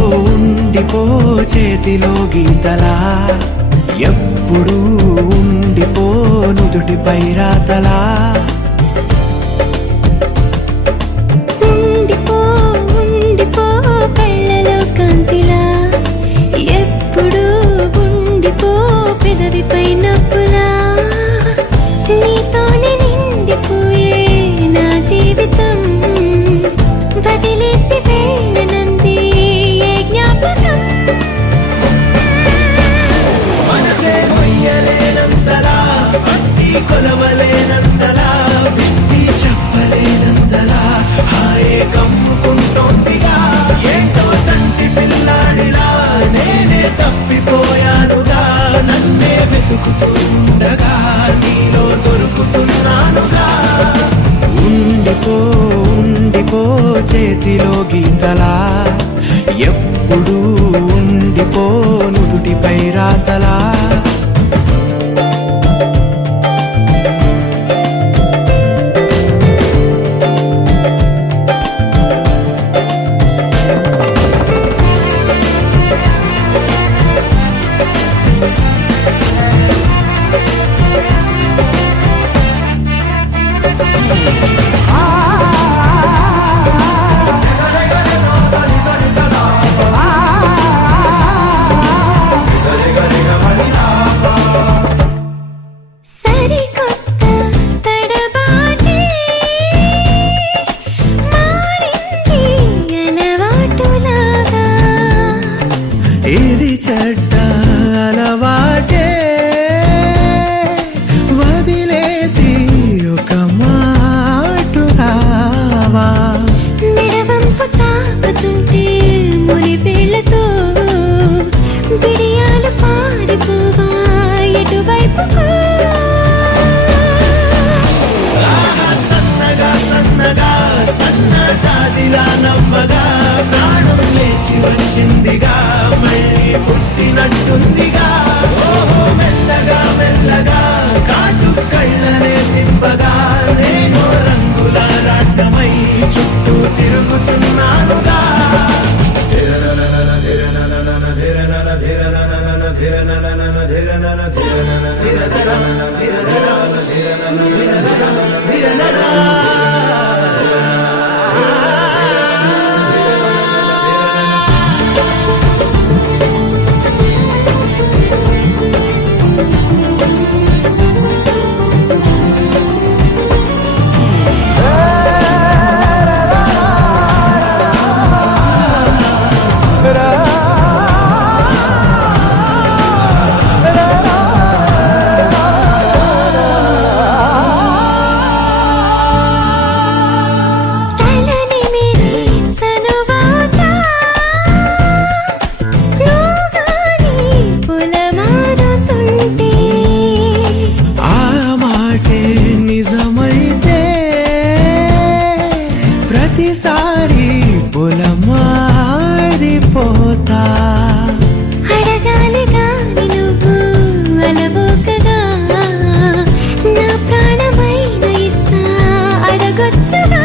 ఉండిపో చేతిలో గీతలా ఎప్పుడు ఉండిపో నుదుటిపై రాతలా ఉండిపో కళ్ళలో కాంతిలా ఎప్పుడు ఉండిపో పెదవిపై నవ్వులా నీతోనే నిండిపోయే నా జీవితం వదిలేసి వెళ్ళనంది ఏ జ్ఞాపకం మనసే మొయ్యలేనంతలా అట్టి కొలవలేనంతలా విప్పి చెప్పలేనంతలా హాయే కమ్ముకుంటోందిగా ఏంటో చంటి పిల్లాడిలా నేనే తప్పిపోయానుగా నన్నే వెతుకుతూ ఉండగా నీలో దొరుకుతున్నానుగా ఉండిపో చేతిలో గీతలా ఎప్పుడు ఉండిపో నుదుటిపై రాతలా ఇది చెడ్డ అలవాటే వదిలేసి ఒక మాటు రావా మెడవంపు తాకుతుంటే ముని వేళ్లతో బిడియాలు పారిపోవా ఎటువైపుకు సన్న జాజిలా నవ్వగా ప్రాణం లేచి వచ్చిందిగా మళ్ళీ పుట్టినట్టుందిగా ఓహో మెల్లగా మెల్లగా కాటు కళ్ళనే తిప్పగా నేను రంగుల రాటమై చుట్టూ తిరుగుతున్నానుగా ప్రతిసారి పొలమారిపోతా అడగాలి గాని నువ్వు అలవోకగా నా ప్రాణమైన ఇస్తా అడగొచ్చుగా